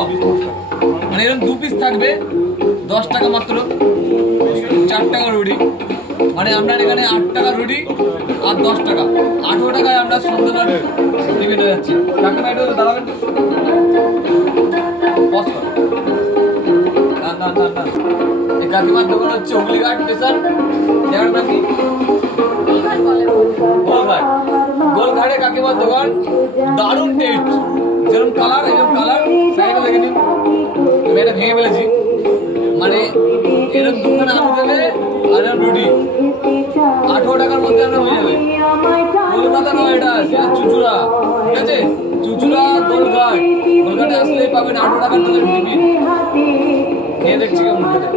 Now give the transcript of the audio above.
Chop, মানে এরকম 2 piece থাকবে 10 টাকা মাত্র, 4 টাকা রুটি। মানে আপনার এখানে 8 টাকা রুটি আর 10 টাকা, 18 টাকায় আমরা সন্ধ্যাবার টিফিন হয়ে যাচ্ছি। কাকিমা একটু দাঁড়াবেন, বস কর। না এই কাকিমার দোকান হচ্ছে হুগলিঘাট স্টেশন, জায়গার নাম কি? গোলঘাট। গোলঘাটে কাকিমার দোকান, দারুণ টেস্ট, যেরকম কালার এরকম কালার, সাইডে দেখে নিন। আমি এটা ভেঙে ফেলেছি, মানে এরকম দোকানে আলু দেবে আর এরকম রুটি 18 টাকার মধ্যে আমরা হয়ে যাবে। কলকাতা নয়, এটা চুচুড়া, ঠিক আছে? চুচুড়া গোলঘাট, গোলঘাটে আসলে পাবেন 18 টাকার দোকান টিফিন। খেয়ে দেখছি কেমন খেতে।